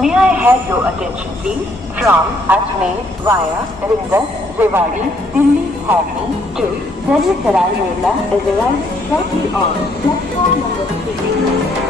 May I have your attention please? From Ajmer via Rindas, Rewari, Delhi Hackney to Delhi Sarai Rohilla is arriving shortly on platform number 3.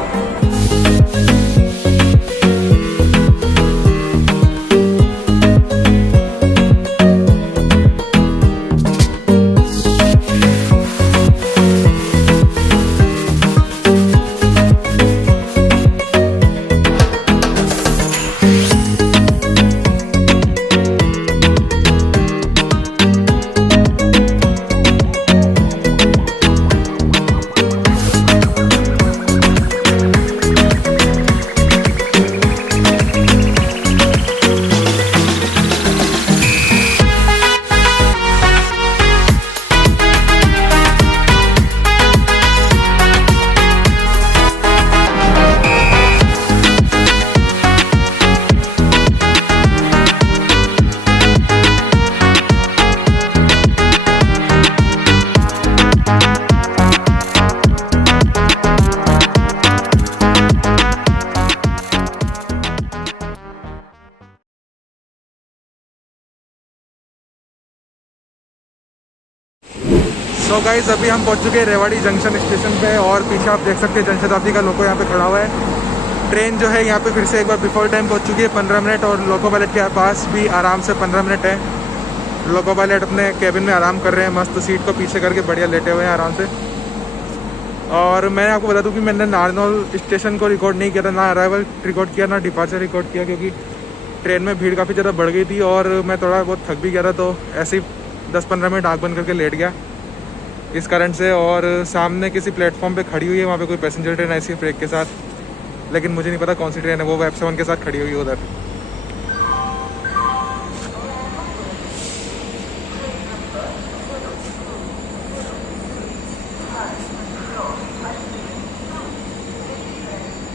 So guys अभी हम पहुंच चुके हैं Rewari junction station पे और पीछे आप देख सकते हैं जनशताब्दी का लोको यहाँ पे खड़ा हुआ है। ट्रेन जो है यहाँ पे फिर से एक बार बिफोर टाइम पहुंच चुकी है 15 मिनट और लोको पायलट के पास भी आराम से 15 मिनट है। लोको पायलट अपने केबिन में आराम कर रहे हैं, मस्त सीट को पीछे करके बढ़िया लेटे हुए हैं आराम से। और मैं आपको बता दूँ कि मैंने नारनौल स्टेशन को रिकॉर्ड नहीं किया था, ना अराइवल रिकॉर्ड किया ना डिपार्चर रिकॉर्ड किया, क्योंकि ट्रेन में भीड़ काफ़ी ज़्यादा बढ़ गई थी और मैं थोड़ा बहुत थक भी गया था, तो ऐसे ही 10-15 मिनट आँख बंद करके लेट गया इस कारण से। और सामने किसी प्लेटफॉर्म पे खड़ी हुई है, वहाँ पे कोई पैसेंजर ट्रेन ऐसी है ब्रेक के साथ, लेकिन मुझे नहीं पता कौन सी ट्रेन है, वो F7 के साथ खड़ी हुई है उधर।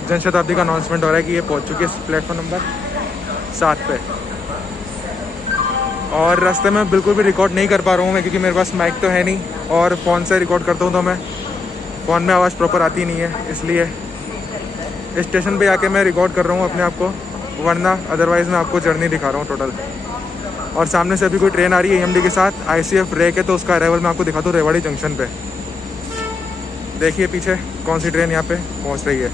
जनशताब्दी का अनाउंसमेंट हो रहा है कि ये पहुँच चुकी है प्लेटफॉर्म नंबर 7 पे। और रास्ते में बिल्कुल भी रिकॉर्ड नहीं कर पा रहा हूँ मैं, क्योंकि मेरे पास माइक तो है नहीं और फ़ोन से रिकॉर्ड करता हूँ तो मैं फ़ोन में आवाज़ प्रॉपर आती नहीं है, इसलिए स्टेशन पे आके मैं रिकॉर्ड कर रहा हूँ अपने आप को, वरना अदरवाइज़ मैं आपको जर्नी दिखा रहा हूँ टोटल। और सामने से अभी कोई ट्रेन आ रही है AMD के साथ, ICF रेक है, तो उसका अराइवल मैं आपको दिखाता हूँ रेवाड़ी जंक्शन पे। देखिए पीछे कौन सी ट्रेन यहाँ पे पहुँच रही है।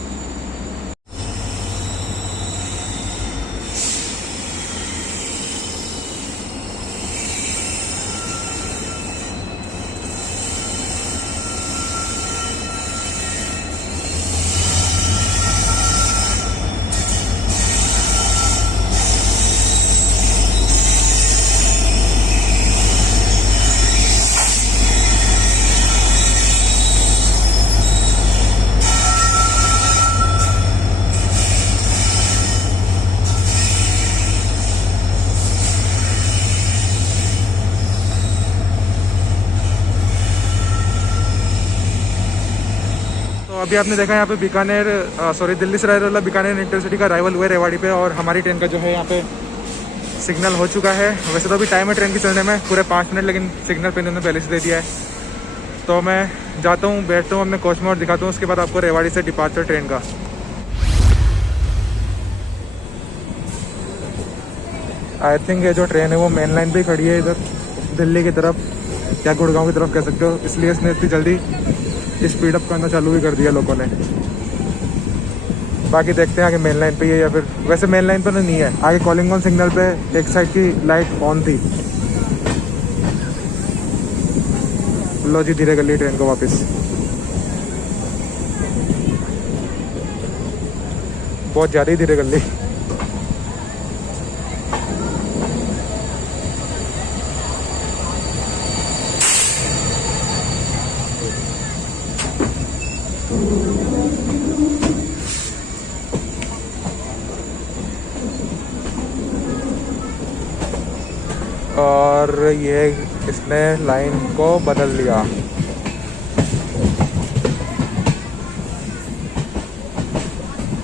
अभी आपने देखा यहाँ पे बीकानेर दिल्ली सराय रोहिल्ला बीकानेर इंटरसिटी का अराइवल हुआ है रेवाड़ी पे, और हमारी ट्रेन का जो है यहाँ पे सिग्नल हो चुका है। वैसे तो अभी टाइम है ट्रेन की चलने में पूरे 5 मिनट, लेकिन सिग्नल पे इन्होंने पहले से दे दिया है। तो मैं जाता हूँ, बैठता हूँ अपने कोच में और दिखाता हूँ उसके बाद आपको रेवाड़ी से डिपार्चर ट्रेन का। आई थिंक ये जो ट्रेन है वो मेन लाइन पर खड़ी है इधर दिल्ली की तरफ या गुड़गांव की तरफ कह सकते हो, इसलिए इसने इतनी जल्दी स्पीड अप करना चालू भी कर दिया लोगों ने। बाकी देखते हैं आगे मेन लाइन पे ही है या फिर, वैसे मेन लाइन पर नहीं है, आगे कॉलिंग ऑन सिग्नल पे एक साइड की लाइट ऑन थी। लो जी धीरे कर ली ट्रेन को वापस, बहुत ज़्यादा ही धीरे कर ली। और ये इसने लाइन को बदल लिया।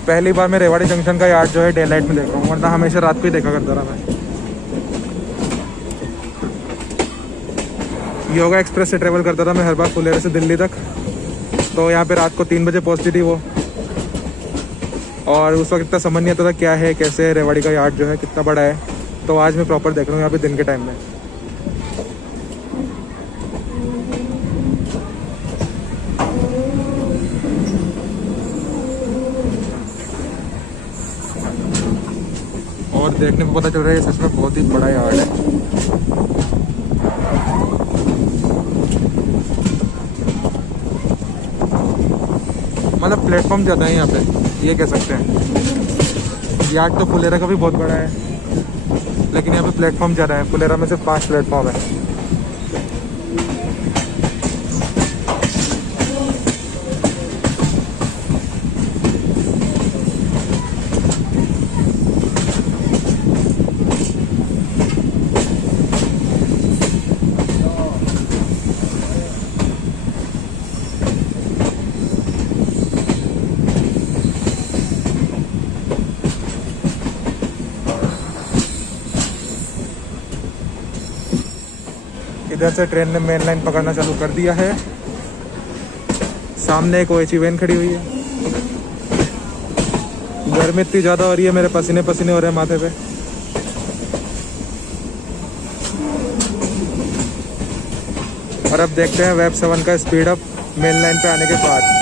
पहली बार मैं रेवाड़ी जंक्शन का यार्ड जो है डे लाइट में देख रहा हूँ, वरना हमेशा रात को ही देखा करता रहा मैं। योगा एक्सप्रेस से ट्रेवल करता था मैं हर बार फुलेरे से दिल्ली तक, तो यहाँ पे रात को 3 बजे पहुँचती थी वो। और उस वक्त इतना समझ नहीं आता था क्या है कैसे है, रेवाड़ी का यार्ड जो है कितना बड़ा है। तो आज मैं प्रॉपर देख रहा हूँ यहाँ पे दिन के टाइम में। और देखने को पता चल रहा है सच में बहुत ही बड़ा यार्ड है। मतलब प्लेटफॉर्म ज़्यादा है यहाँ पे, ये कह सकते हैं। यार्ड तो फुलेरा का भी बहुत बड़ा है, लेकिन यहाँ पे प्लेटफॉर्म ज़्यादा है। फुलेरा में सिर्फ 5 प्लेटफॉर्म है। इधर से ट्रेन ने मेन लाइन पकड़ना चालू कर दिया है। सामने एक ओएचई वैन खड़ी हुई है। गर्मी इतनी ज़्यादा हो रही है, मेरे पसीने पसीने हो रहे हैं माथे पे। और अब देखते हैं वेब 7 का स्पीड अप मेन लाइन पे आने के बाद।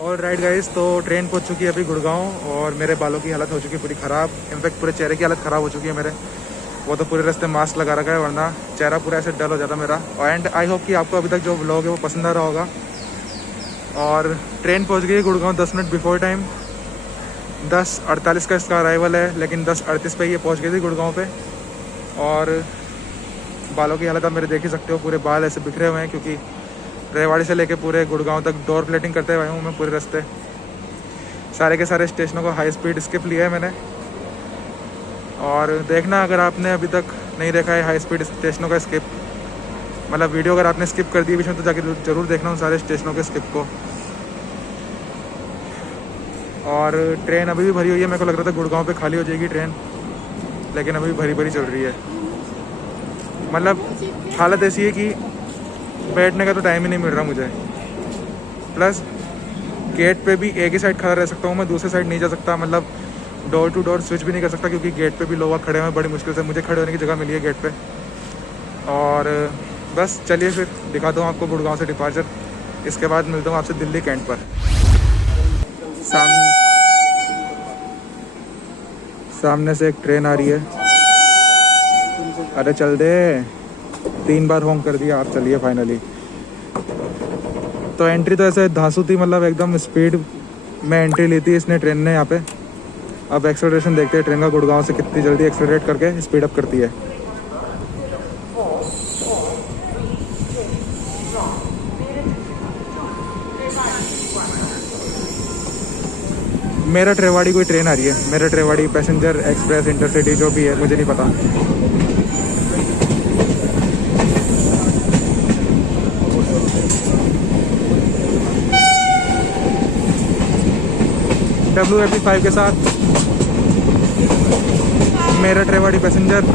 और राइट गाइस, तो ट्रेन पहुंच चुकी है अभी गुड़गांव और मेरे बालों की हालत हो चुकी है पूरी ख़राब। इनफैक्ट पूरे चेहरे की हालत ख़राब हो चुकी है मेरे। वो तो पूरे रास्ते मास्क लगा रखा है, वरना चेहरा पूरा ऐसे डल हो जाता मेरा। एंड आई होप कि आपको अभी तक जो व्लॉग है वो पसंद आ रहा होगा। और ट्रेन पहुंच गई है गुड़गांव 10 मिनट बिफोर टाइम। 10:48 का इसका अराइवल है, लेकिन 10:38 पे ये पहुंच गई थी गुड़गांव पे। और बालों की हालत आप मेरे देख ही सकते हो, पूरे बाल ऐसे बिखरे हुए हैं, क्योंकि रेवाड़ी से लेके पूरे गुड़गांव तक डोर प्लेटिंग करते हुए हूँ मैं पूरे रास्ते। सारे के सारे स्टेशनों को हाई स्पीड स्किप लिया है मैंने। और देखना, अगर आपने अभी तक नहीं देखा है हाई स्पीड स्टेशनों का स्किप, मतलब वीडियो अगर आपने स्किप कर दी बीच में, तो जाके ज़रूर देखना उन सारे स्टेशनों के स्किप को। और ट्रेन अभी भी भरी हुई है। मेरे को लग रहा था गुड़गांव पे खाली हो जाएगी ट्रेन, लेकिन अभी भरी भरी चल रही है। मतलब हालत ऐसी है कि बैठने का तो टाइम ही नहीं मिल रहा मुझे। प्लस गेट पे भी एक ही साइड खड़ा रह सकता हूँ मैं, दूसरी साइड नहीं जा सकता। मतलब डोर टू डोर स्विच भी नहीं कर सकता, क्योंकि गेट पे भी लोग खड़े हुए हैं। बड़ी मुश्किल से मुझे खड़े होने की जगह मिली है गेट पे। और बस चलिए फिर दिखाता हूँ आपको गुड़गांव से डिपार्चर। इसके बाद मिलता हूँ आपसे दिल्ली कैंट पर। सामने से एक ट्रेन आ रही है। अरे चल दे, 3 बार होंक कर दिया। आप चलिए फाइनली। तो एंट्री तो ऐसे धांसू थी, मतलब एकदम स्पीड में एंट्री ली थी इसने ट्रेन ने यहाँ पे। अब एक्सेलरेशन देखते हैं ट्रेन का गुड़गांव से कितनी जल्दी एक्सेलरेट करके स्पीड अप करती है। मेरठ रेवाड़ी कोई ट्रेन आ रही है। Meerut Rewari passenger express intercity जो भी है, मुझे नहीं पता। WFP5 के साथ मेरठ रेवाड़ी पैसेंजर।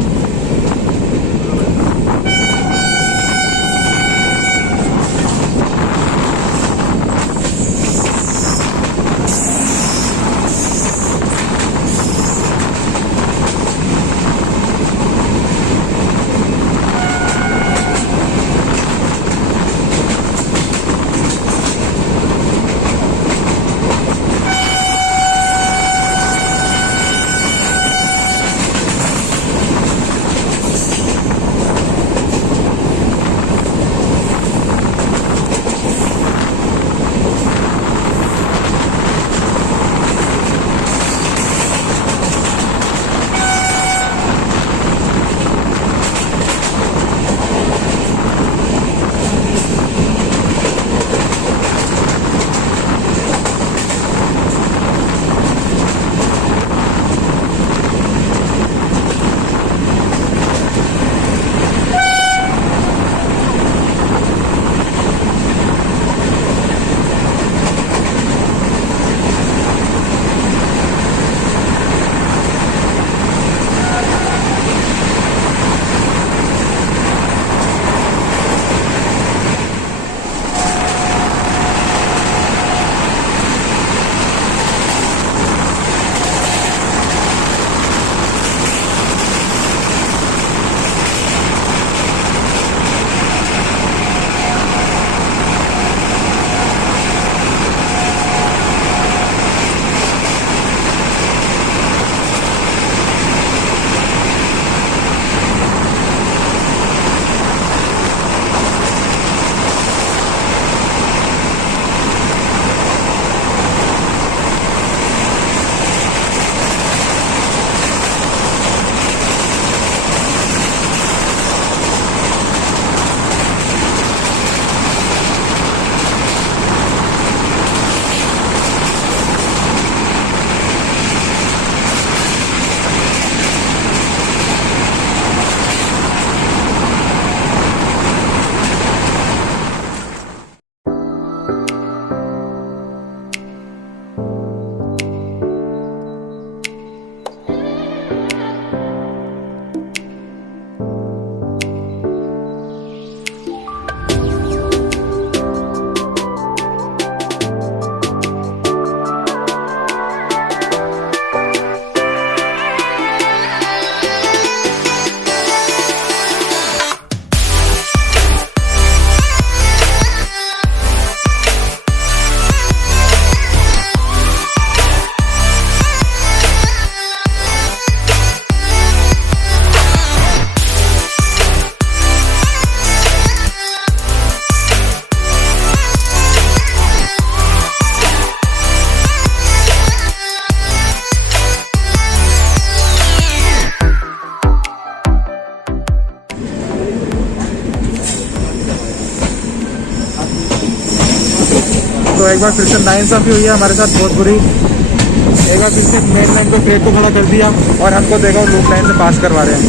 एक बार फिर से नाइंसाफ़ी हुई है हमारे साथ बहुत बुरी। एक बार फिर से मेन लाइन पे ट्रेन को खड़ा कर दिया और हमको देखो लूप लाइन से पास करवा रहे हैं।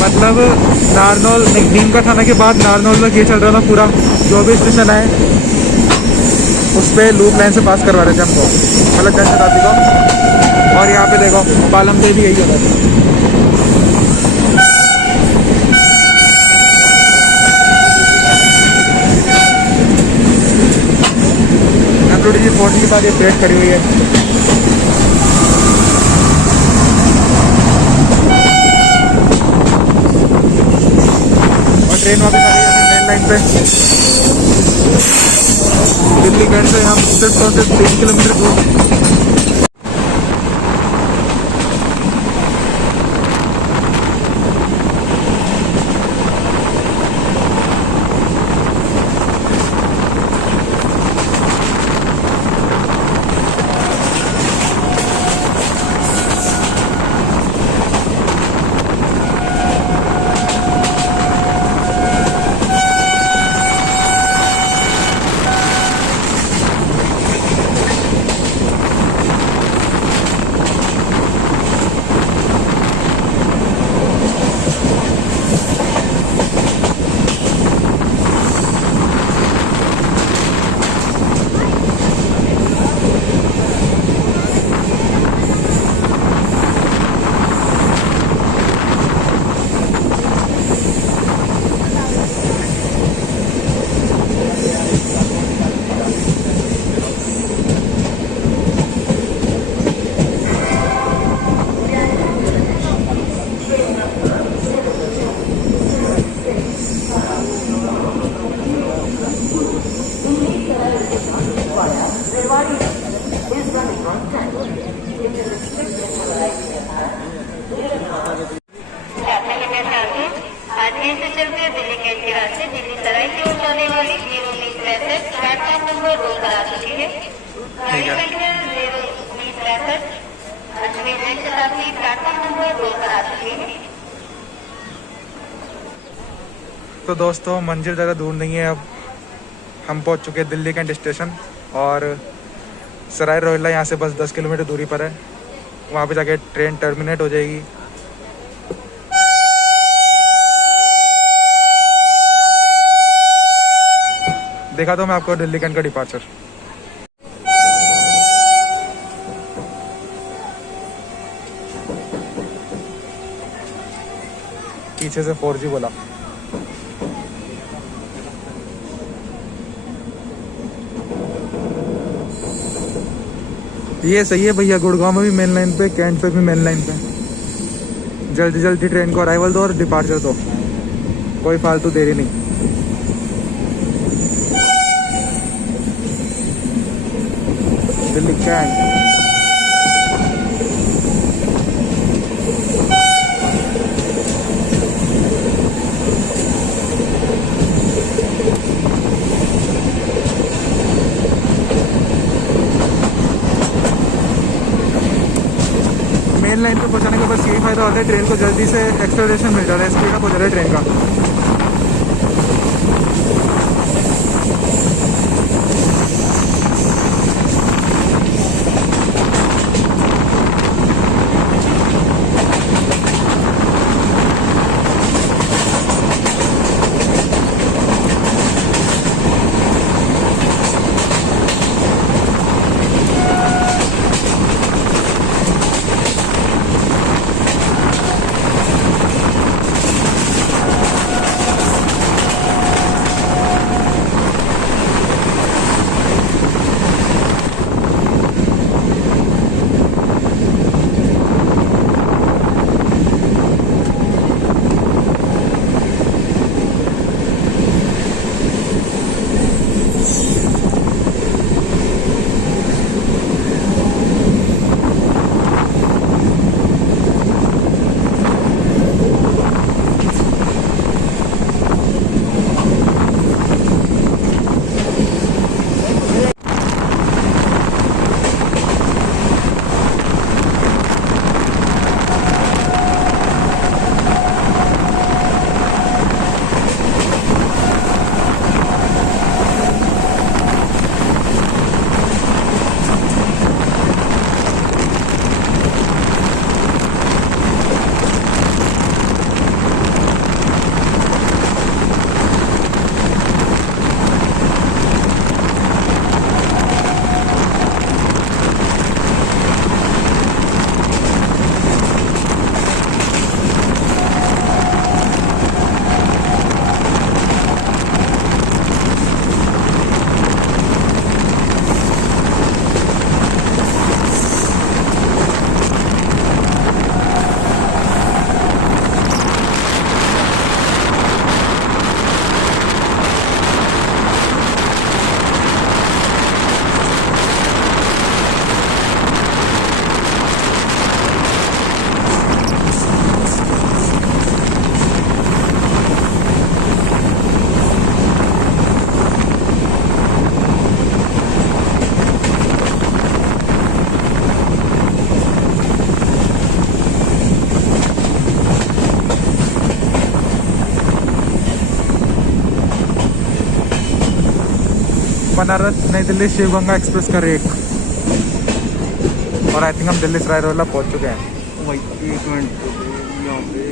मतलब नारनौल नीम का थाना के बाद नारनौल में ये चल रहा था पूरा, जो भी स्टेशन है उस पर लूप लाइन से पास करवा रहे थे हमको, मतलब जनशताब्दी को। और यहाँ पे देखो पालम पे भी यही हो रहा था। थोड़ी सी फोर्ट के बाद ये प्लेट करी हुई है। और ट्रेन वापस आ गई है मेन लाइन पे। दिल्ली कैंट से हम सिर्फ और सिर्फ 3 किलोमीटर दूर। तो दोस्तों मंजिल ज़्यादा दूर नहीं है, अब हम पहुंच चुके हैं दिल्ली कैंट स्टेशन। और सराय रोहिल्ला यहाँ से बस 10 किलोमीटर दूरी पर है, वहाँ पे जाके ट्रेन टर्मिनेट हो जाएगी। देखा तो मैं आपको दिल्ली कैंट का डिपार्चर। पीछे से 4G बोला। ये सही है भैया, गुड़गांव में भी मेन लाइन पे, कैंट पे भी मेन लाइन पे। जल्दी जल्दी ट्रेन को अराइवल दो और डिपार्चर दो, कोई फालतू देरी नहीं। दिल्ली कैंट। मेन लाइन पे पहुंचाने का बस यही फायदा होता है, ट्रेन को जल्दी से एक्सेलरेशन मिल जाता है, स्पीड अप हो जाता है ट्रेन का। बनारस नई दिल्ली शिव गंगा एक्सप्रेस का रेट। और आई थिंक हम दिल्ली सराय रोहिल्ला पहुंच चुके हैं। वही 1 मिनट यहाँ पे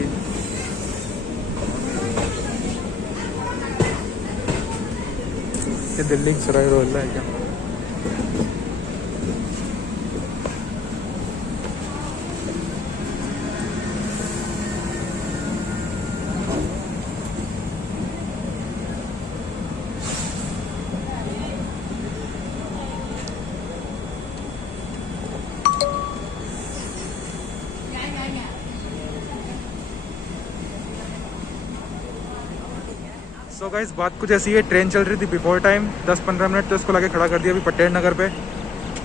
ये दिल्ली सराय रोहिल्ला है क्या? सो गाइस बात कुछ ऐसी है, ट्रेन चल रही थी बिफोर टाइम 10-15 मिनट, तो इसको लाके खड़ा कर दिया अभी पटेल नगर पे।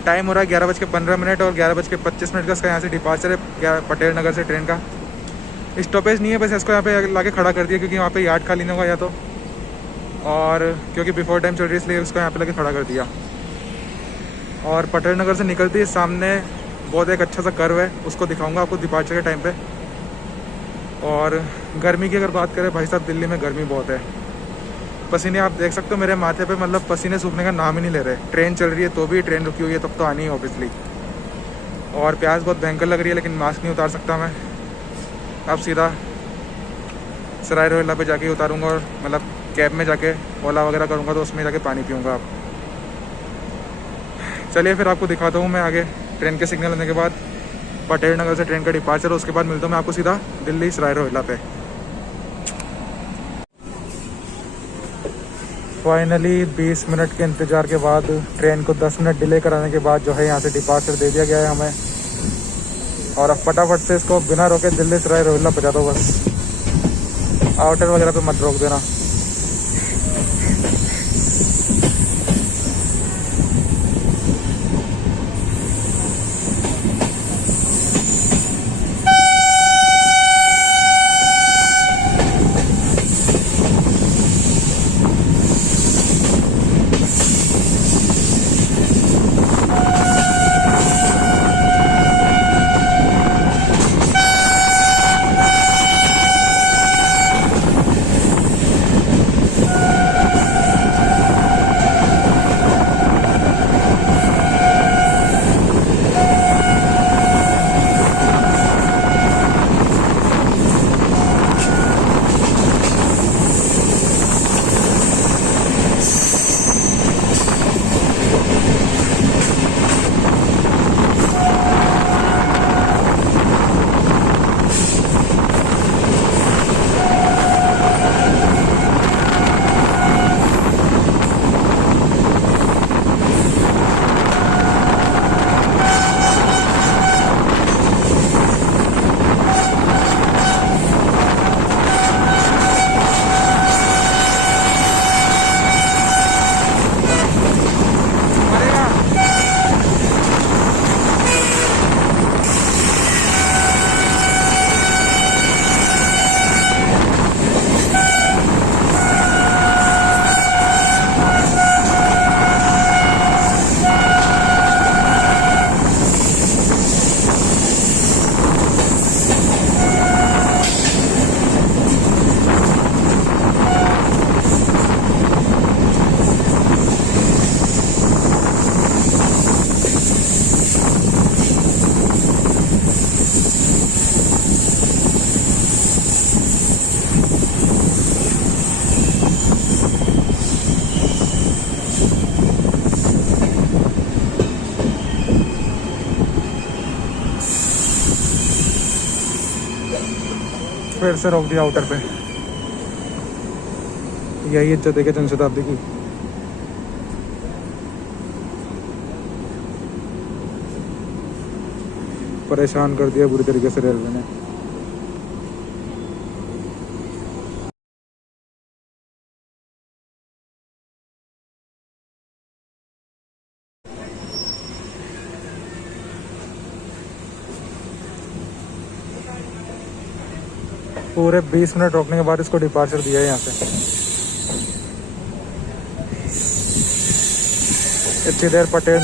टाइम हो रहा है 11:15 और 11:25 का इसका यहाँ से डिपार्चर है पटेल नगर से ट्रेन का। स्टॉपेज नहीं है, बस इसको यहाँ पे लाके खड़ा कर दिया क्योंकि वहाँ पे यार्ड खाली नहीं होगा या तो, और क्योंकि बिफोर टाइम चल रही है इसलिए उसको यहाँ पे लाके खड़ा कर दिया। और पटेल नगर से निकलती है सामने बहुत एक अच्छा सा कर्व है, उसको दिखाऊंगा आपको डिपार्चर के टाइम पे। और गर्मी की अगर बात करें भाई साहब, दिल्ली में गर्मी बहुत है। पसीने आप देख सकते हो मेरे माथे पे, मतलब पसीने सूखने का नाम ही नहीं ले रहे। ट्रेन चल रही है तो भी, ट्रेन रुकी हुई है तब तो आनी है ऑब्वियसली। और प्यास बहुत भयंकर लग रही है, लेकिन मास्क नहीं उतार सकता मैं। अब सीधा सराय रोहिल्ला पे जाके उतारूँगा, और मतलब कैब में जाके ओला वगैरह करूँगा तो उसमें जाके पानी पीऊँगा। अब चलिए फिर आपको दिखाता हूँ मैं आगे ट्रेन के सिग्नल लेने के बाद पटेल नगर से ट्रेन का डिपार्चर, उसके बाद मिलता हूँ मैं आपको सीधा दिल्ली सराय रोहिल्ला पे। फाइनली 20 मिनट के इंतज़ार के बाद, ट्रेन को 10 मिनट डिले कराने के बाद जो है यहाँ से डिपार्चर दे दिया गया है हमें। और अब फटाफट से इसको बिना रोके दिल्ली सराय रोहिल्ला पहुँचा दो बस। आउटर वगैरह पे मत रोक देना। फिर से रोक दिया आउटर पे। यही इज्जत है जनशताब्दी की। परेशान कर दिया बुरी तरीके से रेलवे ने। पूरे 20 मिनट रोकने के बाद इसको डिपार्चर दिया है यहाँ से। इतनी देर पटेल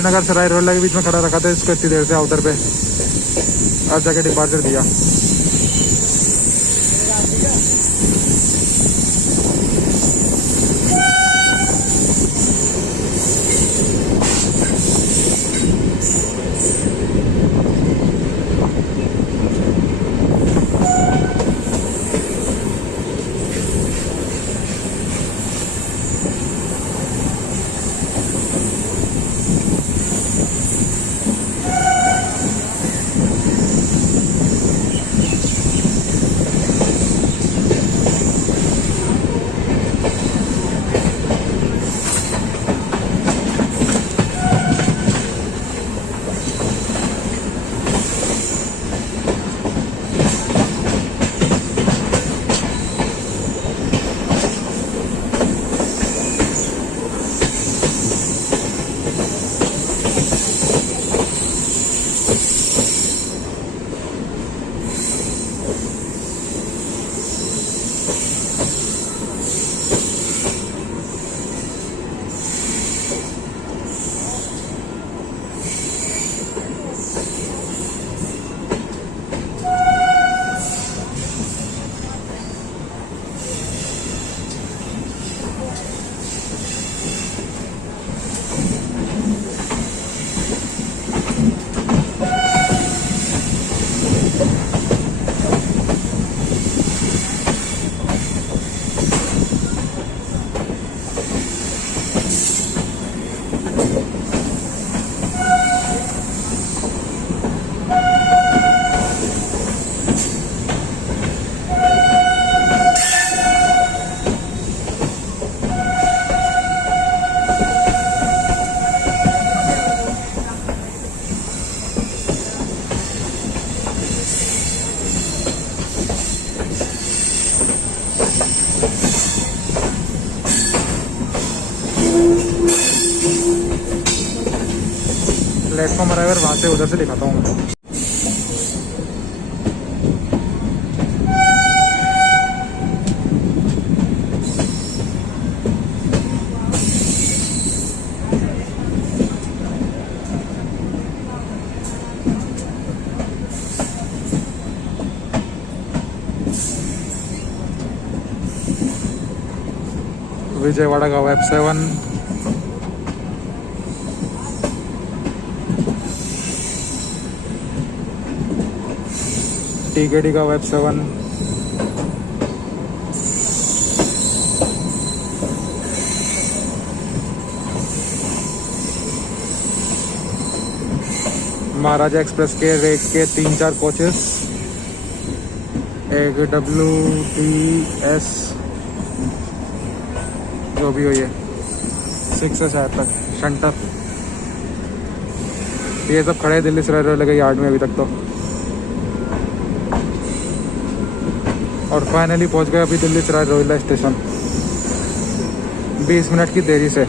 नगर सराय रोहिल्ला के बीच में खड़ा रखा था इसको इतनी देर से आउटर पे, अब जाके डिपार्चर दिया। प्लेटफॉर्म अराइवर वहाँ से उधर से दिखाता हूँ मैं। विजयवाड़ा का वेब 7, टीकेडी का वेब 7, महाराजा एक्सप्रेस के रेट के 3-4 कोचेस, एक WTS जो भी हो ये 6 से 7 तक शंटर, ये सब खड़े हैं दिल्ली सराय रोहिला यार्ड में अभी तक तो। और फाइनली पहुंच गए अभी दिल्ली सराय रोहिला स्टेशन 20 मिनट की देरी से।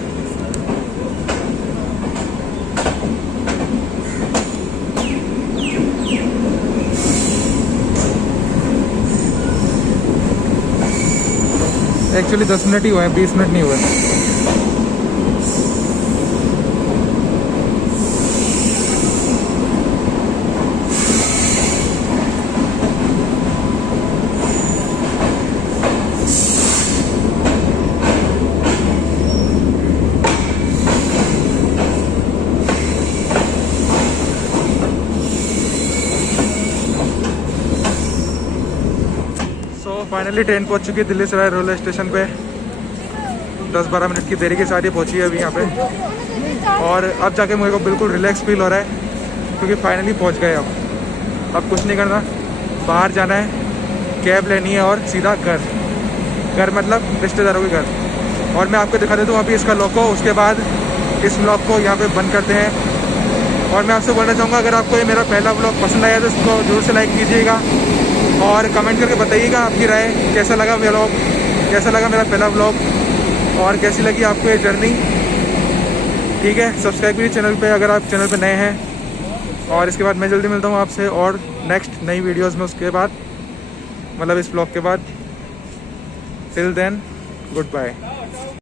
एक्चुअली 10 मिनट ही हुए हैं, 20 मिनट नहीं हुए। फाइनली ट्रेन पहुंच चुकी है दिल्ली सराय रेलवे स्टेशन पे। 10-12 मिनट की देरी के साथ ही पहुंची है अभी यहाँ पे। और अब जाके मुझे को बिल्कुल रिलैक्स फील हो रहा है क्योंकि फाइनली पहुंच गए। अब कुछ नहीं करना, बाहर जाना है, कैब लेनी है और सीधा घर मतलब रिश्तेदारों के घर। और मैं आपको दिखा देता हूँ अभी इसका लोगो, उसके बाद इस ब्लॉग को यहाँ पे बंद करते हैं। और मैं आपसे बोलना चाहूँगा अगर आपको ये मेरा पहला ब्लॉग पसंद आया तो इसको जरूर से लाइक कीजिएगा और कमेंट करके बताइएगा आपकी राय, कैसा लगा व्लॉग, कैसा लगा मेरा पहला व्लॉग और कैसी लगी आपको ये जर्नी। ठीक है, सब्सक्राइब कीजिए चैनल पे अगर आप चैनल पे नए हैं। और इसके बाद मैं जल्दी मिलता हूँ आपसे और नेक्स्ट नई वीडियोस में, उसके बाद मतलब इस व्लॉग के बाद। Till then good bye.